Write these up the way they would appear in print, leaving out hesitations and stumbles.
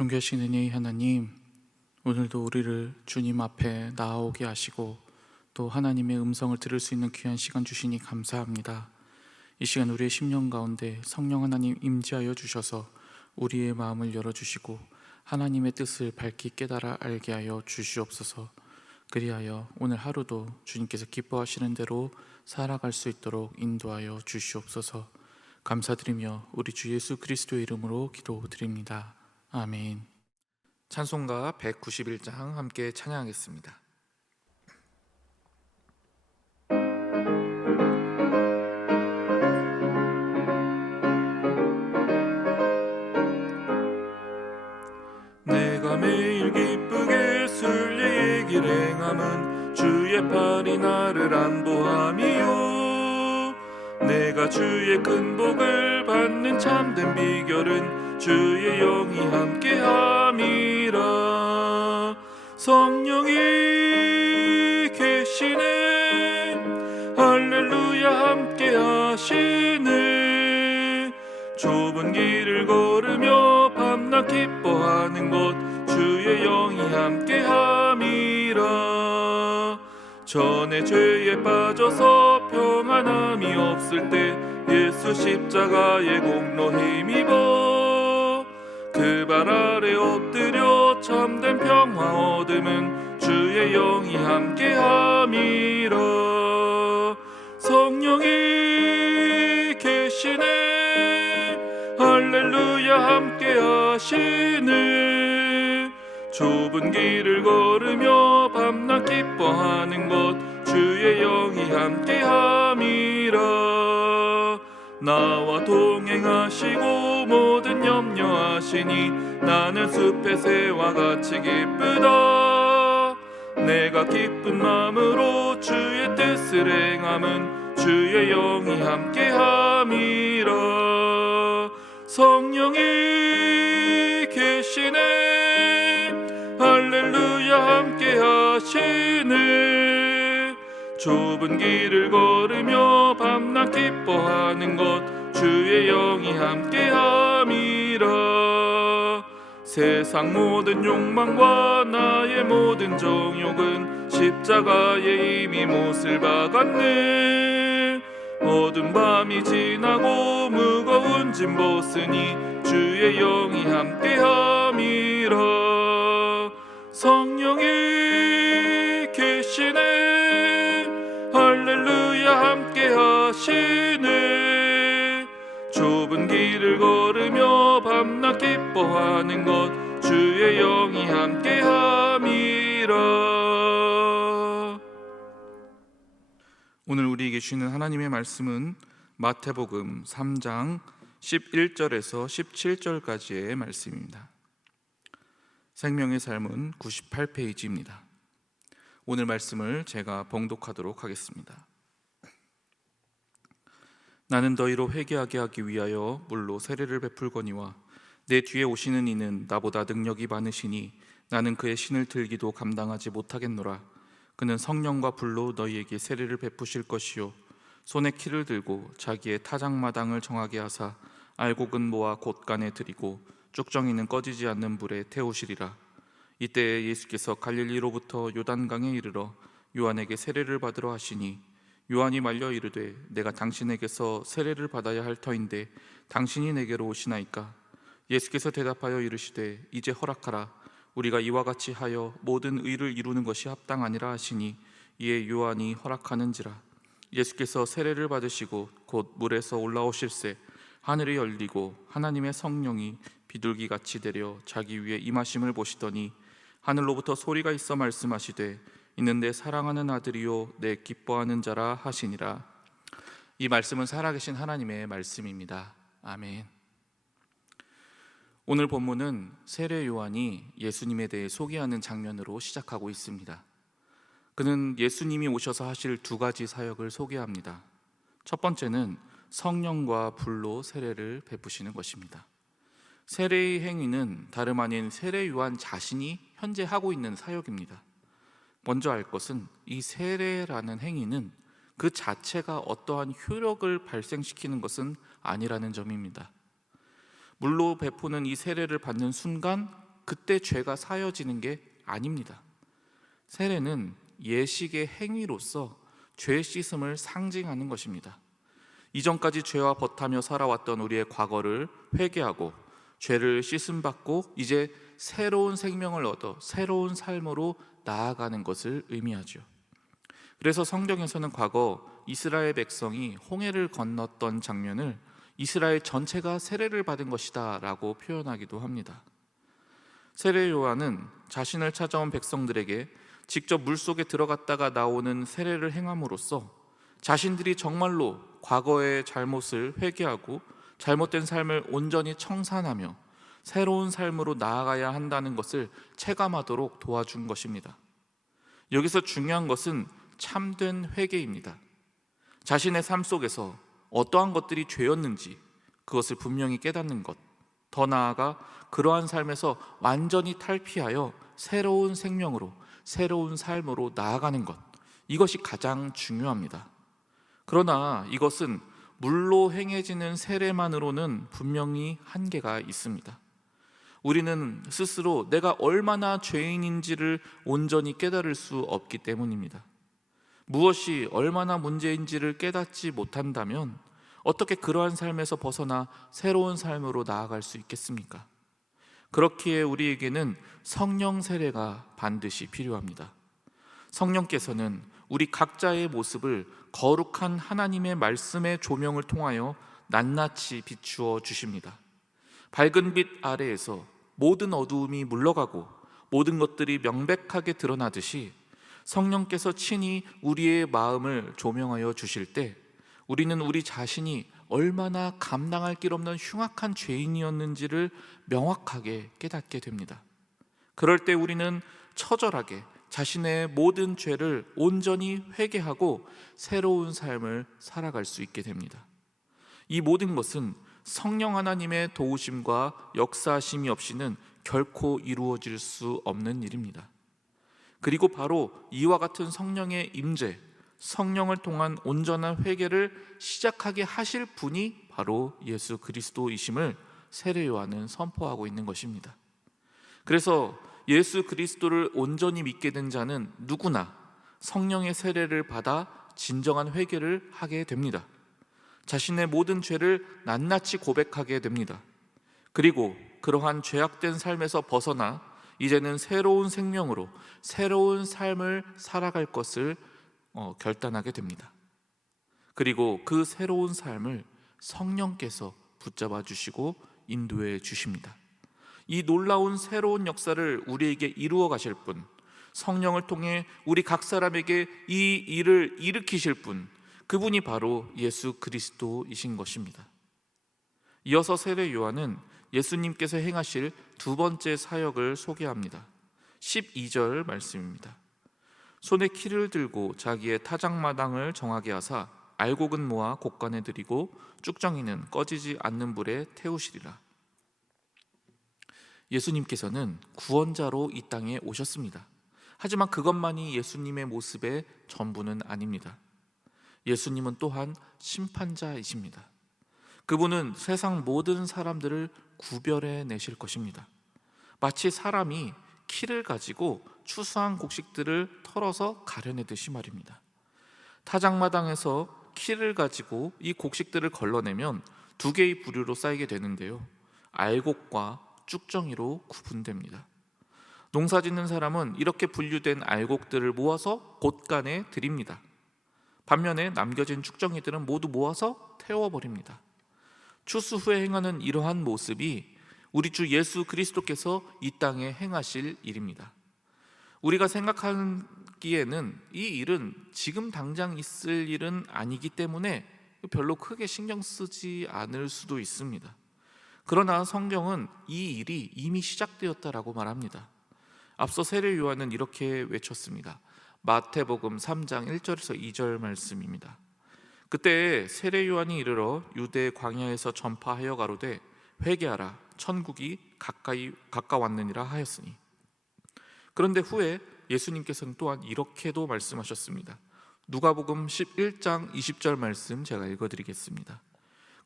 존귀하신 은혜의 하나님, 오늘도 우리를 주님 앞에 나아오게 하시고 또 하나님의 음성을 들을 수 있는 귀한 시간 주시니 감사합니다. 이 시간 우리의 심령 가운데 성령 하나님 임재하여 주셔서 우리의 마음을 열어주시고 하나님의 뜻을 밝히 깨달아 알게 하여 주시옵소서. 그리하여 오늘 하루도 주님께서 기뻐하시는 대로 살아갈 수 있도록 인도하여 주시옵소서. 감사드리며 우리 주 예수 그리스도의 이름으로 기도드립니다. 아멘. 찬송가 191장 함께 찬양하겠습니다. 내가 매일 기쁘게 순리의 길 행함은 주의 팔이 나를 안보함이요, 내가 주의 큰 복을 받는 참된 비결은 주의 영이 함께함이라. 성령이 계시네, 할렐루야 함께하시네. 좁은 길을 걸으며 밤낮 기뻐하는 것 주의 영이 함께함이라. 전에 죄에 빠져서 평안함이 없을 때 예수 십자가의 공로 힘입어 그 발 아래 엎드려 참된 평화 얻음은 주의 영이 함께함이라. 성령이 계시네, 할렐루야 함께하시네. 좁은 길을 걸으며 밤낮 기뻐하는 것 주의 영이 함께함이라. 나와 동행하시고 모든 염려하시니 나는 숲의 새와 같이 기쁘다. 내가 기쁜 마음으로 주의 뜻을 행함은 주의 영이 함께함이라. 성령이 계시네, 할렐루야 함께하시네. 좁은 길을 걸으며 밤낮 기뻐하는 것 주의 영이 함께함이라. 세상 모든 욕망과 나의 모든 정욕은 십자가에 이미 못을 박았네. 어두운 밤이 지나고 무거운 짐 벗으니 주의 영이 함께함이라. 성령이 계시네, 할렐루야 함께하시네. 좁은 길을 걸으며 밤낮 기뻐하는 것 주의 영이 함께함이라. 오늘 우리에게 주시는 하나님의 말씀은 마태복음 3장 11절에서 17절까지의 말씀입니다. 생명의 삶은 98페이지입니다. 오늘 말씀을 제가 봉독하도록 하겠습니다. 나는 너희로 회개하게 하기 위하여 물로 세례를 베풀거니와 내 뒤에 오시는 이는 나보다 능력이 많으시니 나는 그의 신을 들기도 감당하지 못하겠노라. 그는 성령과 불로 너희에게 세례를 베푸실 것이요, 손에 키를 들고 자기의 타작마당을 정하게 하사 알곡은 모아 곳간에 들이고 쭉정이는 꺼지지 않는 불에 태우시리라. 이때에 예수께서 갈릴리로부터 요단강에 이르러 요한에게 세례를 받으러 하시니 요한이 말려 이르되 내가 당신에게서 세례를 받아야 할 터인데 당신이 내게로 오시나이까? 예수께서 대답하여 이르시되 이제 허락하라. 우리가 이와 같이 하여 모든 의를 이루는 것이 합당하니라 하시니 이에 요한이 허락하는지라. 예수께서 세례를 받으시고 곧 물에서 올라오실새 하늘이 열리고 하나님의 성령이 비둘기같이 내려 자기 위에 임하심을 보시더니 하늘로부터 소리가 있어 말씀하시되 이는 내 사랑하는 아들이요 내 기뻐하는 자라 하시니라. 이 말씀은 살아계신 하나님의 말씀입니다. 아멘. 오늘 본문은 세례 요한이 예수님에 대해 소개하는 장면으로 시작하고 있습니다. 그는 예수님이 오셔서 하실 두 가지 사역을 소개합니다. 첫 번째는 성령과 불로 세례를 베푸시는 것입니다. 세례의 행위는 다름 아닌 세례 요한 자신이 현재 하고 있는 사역입니다. 먼저 알 것은 이 세례라는 행위는 그 자체가 어떠한 효력을 발생시키는 것은 아니라는 점입니다. 물로 베푸는 이 세례를 받는 순간 그때 죄가 사여지는 게 아닙니다. 세례는 예식의 행위로서 죄 씻음을 상징하는 것입니다. 이전까지 죄와 벗하며 살아왔던 우리의 과거를 회개하고 죄를 씻음받고 이제 새로운 생명을 얻어 새로운 삶으로 나아가는 것을 의미하죠. 그래서 성경에서는 과거 이스라엘 백성이 홍해를 건넜던 장면을 이스라엘 전체가 세례를 받은 것이다 라고 표현하기도 합니다. 세례 요한은 자신을 찾아온 백성들에게 직접 물속에 들어갔다가 나오는 세례를 행함으로써 자신들이 정말로 과거의 잘못을 회개하고 잘못된 삶을 온전히 청산하며 새로운 삶으로 나아가야 한다는 것을 체감하도록 도와준 것입니다. 여기서 중요한 것은 참된 회개입니다. 자신의 삶 속에서 어떠한 것들이 죄였는지 그것을 분명히 깨닫는 것, 더 나아가 그러한 삶에서 완전히 탈피하여 새로운 생명으로, 새로운 삶으로 나아가는 것, 이것이 가장 중요합니다. 그러나 이것은 물로 행해지는 세례만으로는 분명히 한계가 있습니다. 우리는 스스로 내가 얼마나 죄인인지를 온전히 깨달을 수 없기 때문입니다. 무엇이 얼마나 문제인지를 깨닫지 못한다면 어떻게 그러한 삶에서 벗어나 새로운 삶으로 나아갈 수 있겠습니까? 그렇기에 우리에게는 성령 세례가 반드시 필요합니다. 성령께서는 우리 각자의 모습을 거룩한 하나님의 말씀의 조명을 통하여 낱낱이 비추어 주십니다. 밝은 빛 아래에서 모든 어두움이 물러가고 모든 것들이 명백하게 드러나듯이 성령께서 친히 우리의 마음을 조명하여 주실 때 우리는 우리 자신이 얼마나 감당할 길 없는 흉악한 죄인이었는지를 명확하게 깨닫게 됩니다. 그럴 때 우리는 처절하게 자신의 모든 죄를 온전히 회개하고 새로운 삶을 살아갈 수 있게 됩니다. 이 모든 것은 성령 하나님의 도우심과 역사하심이 없이는 결코 이루어질 수 없는 일입니다. 그리고 바로 이와 같은 성령의 임재, 성령을 통한 온전한 회개를 시작하게 하실 분이 바로 예수 그리스도이심을 세례 요한은 선포하고 있는 것입니다. 그래서 예수 그리스도를 온전히 믿게 된 자는 누구나 성령의 세례를 받아 진정한 회개를 하게 됩니다. 자신의 모든 죄를 낱낱이 고백하게 됩니다. 그리고 그러한 죄악된 삶에서 벗어나 이제는 새로운 생명으로 새로운 삶을 살아갈 것을 결단하게 됩니다. 그리고 그 새로운 삶을 성령께서 붙잡아 주시고 인도해 주십니다. 이 놀라운 새로운 역사를 우리에게 이루어 가실 분, 성령을 통해 우리 각 사람에게 이 일을 일으키실 분, 그분이 바로 예수 그리스도이신 것입니다. 이어서 세례 요한은 예수님께서 행하실 두 번째 사역을 소개합니다. 12절 말씀입니다. 손에 키를 들고 자기의 타작마당을 정하게 하사 알곡은 모아 곡간에 들이고 쭉정이는 꺼지지 않는 불에 태우시리라. 예수님께서는 구원자로 이 땅에 오셨습니다. 하지만 그것만이 예수님의 모습의 전부는 아닙니다. 예수님은 또한 심판자이십니다. 그분은 세상 모든 사람들을 구별해 내실 것입니다. 마치 사람이 키를 가지고 추수한 곡식들을 털어서 가려내듯이 말입니다. 타작마당에서 키를 가지고 이 곡식들을 걸러내면 두 개의 부류로 쌓이게 되는데요, 알곡과 쭉정이로 구분됩니다. 농사 짓는 사람은 이렇게 분류된 알곡들을 모아서 곳간에 들입니다. 반면에 남겨진 쭉정이들은 모두 모아서 태워버립니다. 추수 후에 행하는 이러한 모습이 우리 주 예수 그리스도께서 이 땅에 행하실 일입니다. 우리가 생각하기에는 이 일은 지금 당장 있을 일은 아니기 때문에 별로 크게 신경 쓰지 않을 수도 있습니다. 그러나 성경은 이 일이 이미 시작되었다라고 말합니다. 앞서 세례 요한은 이렇게 외쳤습니다. 마태복음 3장 1절에서 2절 말씀입니다. 그때 세례 요한이 이르러 유대 광야에서 전파하여 가로되 회개하라, 천국이 가까웠느니라 하였으니. 그런데 후에 예수님께서는 또한 이렇게도 말씀하셨습니다. 누가복음 11장 20절 말씀 제가 읽어드리겠습니다.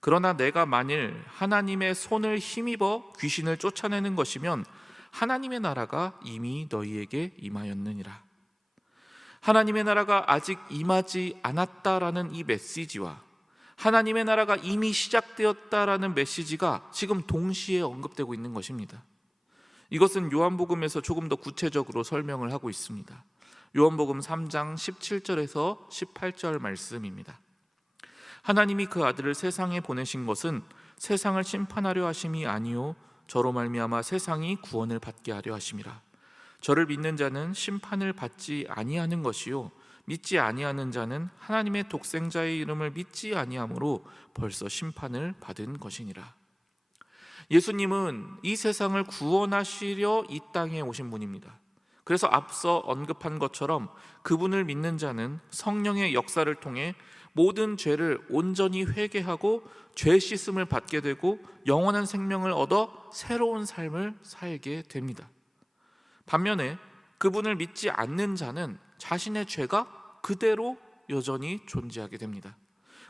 그러나 내가 만일 하나님의 손을 힘입어 귀신을 쫓아내는 것이면 하나님의 나라가 이미 너희에게 임하였느니라. 하나님의 나라가 아직 임하지 않았다라는 이 메시지와 하나님의 나라가 이미 시작되었다라는 메시지가 지금 동시에 언급되고 있는 것입니다. 이것은 요한복음에서 조금 더 구체적으로 설명을 하고 있습니다. 요한복음 3장 17절에서 18절 말씀입니다. 하나님이 그 아들을 세상에 보내신 것은 세상을 심판하려 하심이 아니요 저로 말미암아 세상이 구원을 받게 하려 하심이라. 저를 믿는 자는 심판을 받지 아니하는 것이요 믿지 아니하는 자는 하나님의 독생자의 이름을 믿지 아니하므로 벌써 심판을 받은 것이니라. 예수님은 이 세상을 구원하시려 이 땅에 오신 분입니다. 그래서 앞서 언급한 것처럼 그분을 믿는 자는 성령의 역사를 통해 모든 죄를 온전히 회개하고 죄 씻음을 받게 되고 영원한 생명을 얻어 새로운 삶을 살게 됩니다. 반면에 그분을 믿지 않는 자는 자신의 죄가 그대로 여전히 존재하게 됩니다.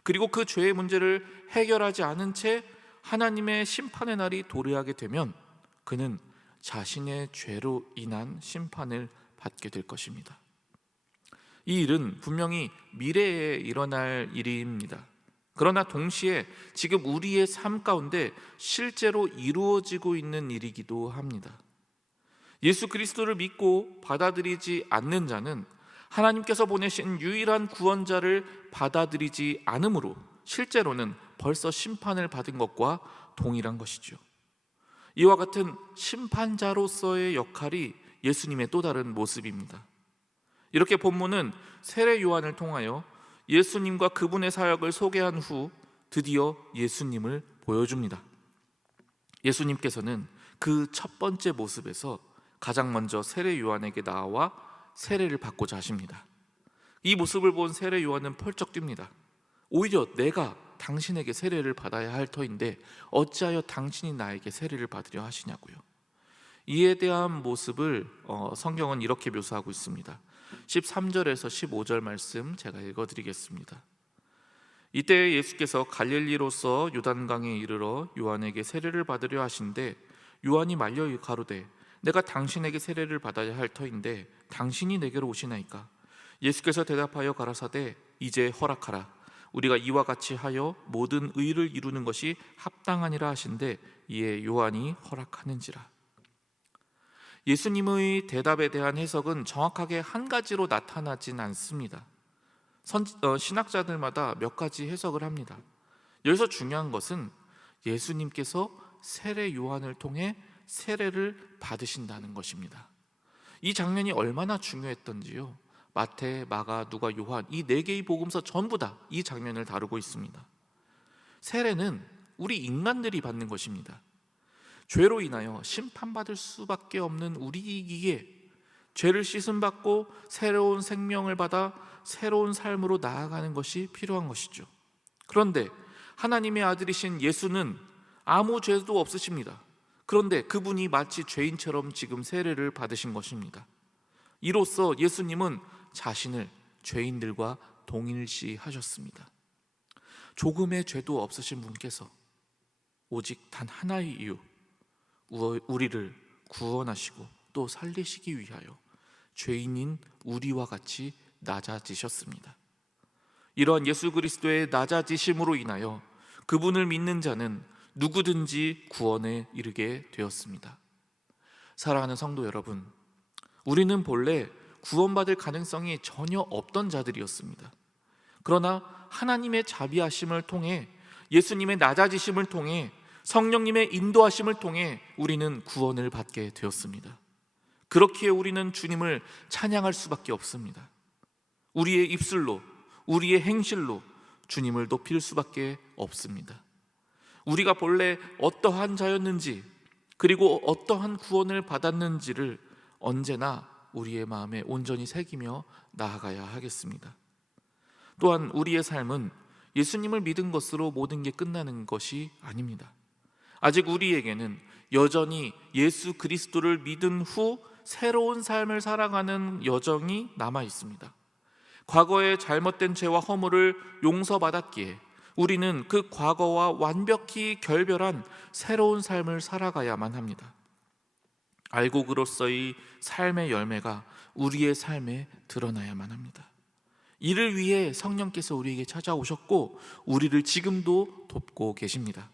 그리고 그 죄의 문제를 해결하지 않은 채 하나님의 심판의 날이 도래하게 되면 그는 자신의 죄로 인한 심판을 받게 될 것입니다. 이 일은 분명히 미래에 일어날 일입니다. 그러나 동시에 지금 우리의 삶 가운데 실제로 이루어지고 있는 일이기도 합니다. 예수 그리스도를 믿고 받아들이지 않는 자는 하나님께서 보내신 유일한 구원자를 받아들이지 않으므로 실제로는 벌써 심판을 받은 것과 동일한 것이죠. 이와 같은 심판자로서의 역할이 예수님의 또 다른 모습입니다. 이렇게 본문은 세례 요한을 통하여 예수님과 그분의 사역을 소개한 후 드디어 예수님을 보여줍니다. 예수님께서는 그 첫 번째 모습에서 가장 먼저 세례 요한에게 나와 세례를 받고자 하십니다. 이 모습을 본 세례 요한은 펄쩍 뜁니다. 오히려 내가 당신에게 세례를 받아야 할 터인데 어찌하여 당신이 나에게 세례를 받으려 하시냐고요. 이에 대한 모습을 성경은 이렇게 묘사하고 있습니다. 13절에서 15절 말씀 제가 읽어드리겠습니다. 이때 예수께서 갈릴리로서 요단강에 이르러 요한에게 세례를 받으려 하신데 요한이 말려 가로되 내가 당신에게 세례를 받아야 할 터인데 당신이 내게로 오시나이까? 예수께서 대답하여 가라사대 이제 허락하라. 우리가 이와 같이 하여 모든 의를 이루는 것이 합당하니라 하신데 이에 요한이 허락하는지라. 예수님의 대답에 대한 해석은 정확하게 한 가지로 나타나진 않습니다. 신학자들마다 몇 가지 해석을 합니다. 여기서 중요한 것은 예수님께서 세례 요한을 통해 세례를 받으신다는 것입니다. 이 장면이 얼마나 중요했던지요. 마태, 마가, 누가, 요한 이 네 개의 복음서 전부 다 이 장면을 다루고 있습니다. 세례는 우리 인간들이 받는 것입니다. 죄로 인하여 심판받을 수밖에 없는 우리이기에 죄를 씻음받고 새로운 생명을 받아 새로운 삶으로 나아가는 것이 필요한 것이죠. 그런데 하나님의 아들이신 예수는 아무 죄도 없으십니다. 그런데 그분이 마치 죄인처럼 지금 세례를 받으신 것입니다. 이로써 예수님은 자신을 죄인들과 동일시하셨습니다. 조금의 죄도 없으신 분께서 오직 단 하나의 이유, 우리를 구원하시고 또 살리시기 위하여 죄인인 우리와 같이 낮아지셨습니다. 이러한 예수 그리스도의 낮아지심으로 인하여 그분을 믿는 자는 누구든지 구원에 이르게 되었습니다. 사랑하는 성도 여러분, 우리는 본래 구원받을 가능성이 전혀 없던 자들이었습니다. 그러나 하나님의 자비하심을 통해 예수님의 낮아지심을 통해 성령님의 인도하심을 통해 우리는 구원을 받게 되었습니다. 그렇기에 우리는 주님을 찬양할 수밖에 없습니다. 우리의 입술로, 우리의 행실로 주님을 높일 수밖에 없습니다. 우리가 본래 어떠한 자였는지 그리고 어떠한 구원을 받았는지를 언제나 우리의 마음에 온전히 새기며 나아가야 하겠습니다. 또한 우리의 삶은 예수님을 믿은 것으로 모든 게 끝나는 것이 아닙니다. 아직 우리에게는 여전히 예수 그리스도를 믿은 후 새로운 삶을 살아가는 여정이 남아 있습니다. 과거의 잘못된 죄와 허물을 용서받았기에 우리는 그 과거와 완벽히 결별한 새로운 삶을 살아가야만 합니다. 알곡으로서의 삶의 열매가 우리의 삶에 드러나야만 합니다. 이를 위해 성령께서 우리에게 찾아오셨고 우리를 지금도 돕고 계십니다.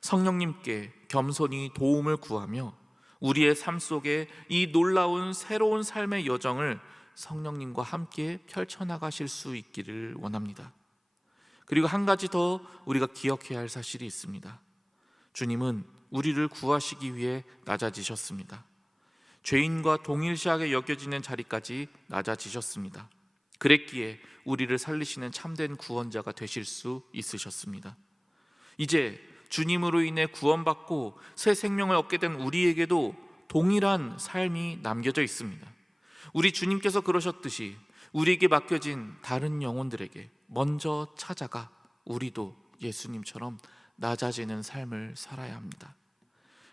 성령님께 겸손히 도움을 구하며 우리의 삶 속에 이 놀라운 새로운 삶의 여정을 성령님과 함께 펼쳐나가실 수 있기를 원합니다. 그리고 한 가지 더 우리가 기억해야 할 사실이 있습니다. 주님은 우리를 구하시기 위해 낮아지셨습니다. 죄인과 동일시하게 여겨지는 자리까지 낮아지셨습니다. 그랬기에 우리를 살리시는 참된 구원자가 되실 수 있으셨습니다. 이제 주님으로 인해 구원받고 새 생명을 얻게 된 우리에게도 동일한 삶이 남겨져 있습니다. 우리 주님께서 그러셨듯이 우리에게 맡겨진 다른 영혼들에게 먼저 찾아가 우리도 예수님처럼 낮아지는 삶을 살아야 합니다.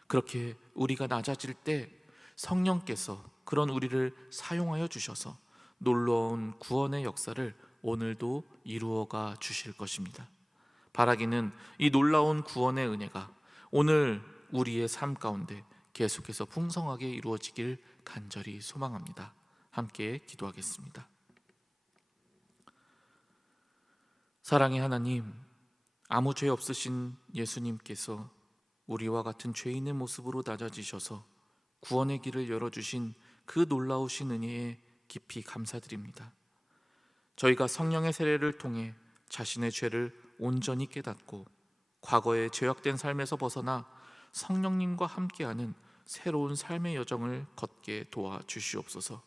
그렇게 우리가 낮아질 때 성령께서 그런 우리를 사용하여 주셔서 놀라운 구원의 역사를 오늘도 이루어가 주실 것입니다. 바라기는 이 놀라운 구원의 은혜가 오늘 우리의 삶 가운데 계속해서 풍성하게 이루어지길 간절히 소망합니다. 함께 기도하겠습니다. 사랑의 하나님, 아무 죄 없으신 예수님께서 우리와 같은 죄인의 모습으로 낮아지셔서 구원의 길을 열어주신 그 놀라우신 은혜에 깊이 감사드립니다. 저희가 성령의 세례를 통해 자신의 죄를 온전히 깨닫고 과거의 죄악된 삶에서 벗어나 성령님과 함께하는 새로운 삶의 여정을 걷게 도와주시옵소서.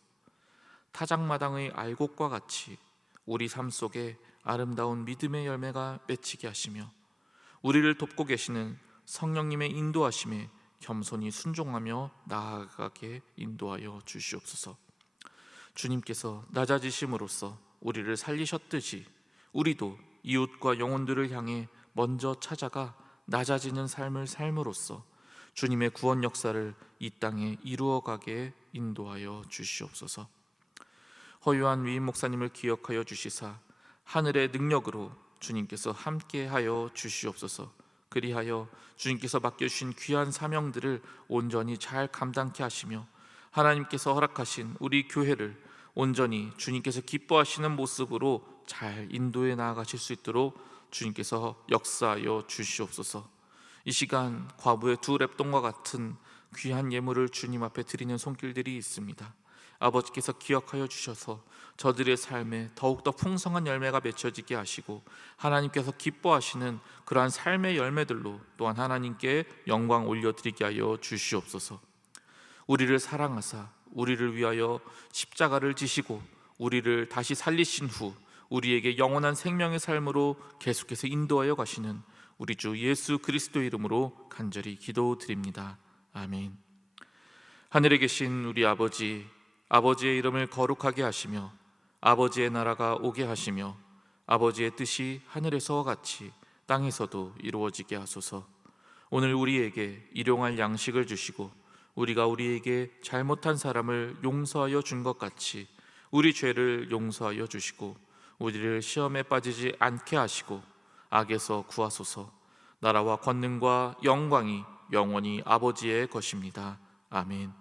타작마당의 알곡과 같이 우리 삶 속에 아름다운 믿음의 열매가 맺히게 하시며 우리를 돕고 계시는 성령님의 인도하심에 겸손히 순종하며 나아가게 인도하여 주시옵소서. 주님께서 낮아지심으로써 우리를 살리셨듯이 우리도 이웃과 영혼들을 향해 먼저 찾아가 낮아지는 삶을 삶으로써 주님의 구원 역사를 이 땅에 이루어가게 인도하여 주시옵소서. 허유한 위임 목사님을 기억하여 주시사 하늘의 능력으로 주님께서 함께하여 주시옵소서. 그리하여 주님께서 맡겨주신 귀한 사명들을 온전히 잘 감당케 하시며 하나님께서 허락하신 우리 교회를 온전히 주님께서 기뻐하시는 모습으로 잘 인도해 나아가실 수 있도록 주님께서 역사하여 주시옵소서. 이 시간 과부의 두 랩돈과 같은 귀한 예물을 주님 앞에 드리는 손길들이 있습니다. 아버지께서 기억하여 주셔서 저들의 삶에 더욱더 풍성한 열매가 맺혀지게 하시고 하나님께서 기뻐하시는 그러한 삶의 열매들로 또한 하나님께 영광 올려드리게 하여 주시옵소서. 우리를 사랑하사 우리를 위하여 십자가를 지시고 우리를 다시 살리신 후 우리에게 영원한 생명의 삶으로 계속해서 인도하여 가시는 우리 주 예수 그리스도의 이름으로 간절히 기도드립니다. 아멘. 하늘에 계신 우리 아버지, 아버지의 이름을 거룩하게 하시며 아버지의 나라가 오게 하시며 아버지의 뜻이 하늘에서와 같이 땅에서도 이루어지게 하소서. 오늘 우리에게 일용할 양식을 주시고 우리가 우리에게 잘못한 사람을 용서하여 준 것 같이 우리 죄를 용서하여 주시고 우리를 시험에 빠지지 않게 하시고 악에서 구하소서. 나라와 권능과 영광이 영원히 아버지의 것입니다. 아멘.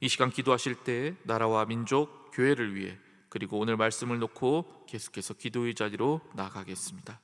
이 시간 기도하실 때 나라와 민족, 교회를 위해 그리고 오늘 말씀을 놓고 계속해서 기도의 자리로 나아가겠습니다.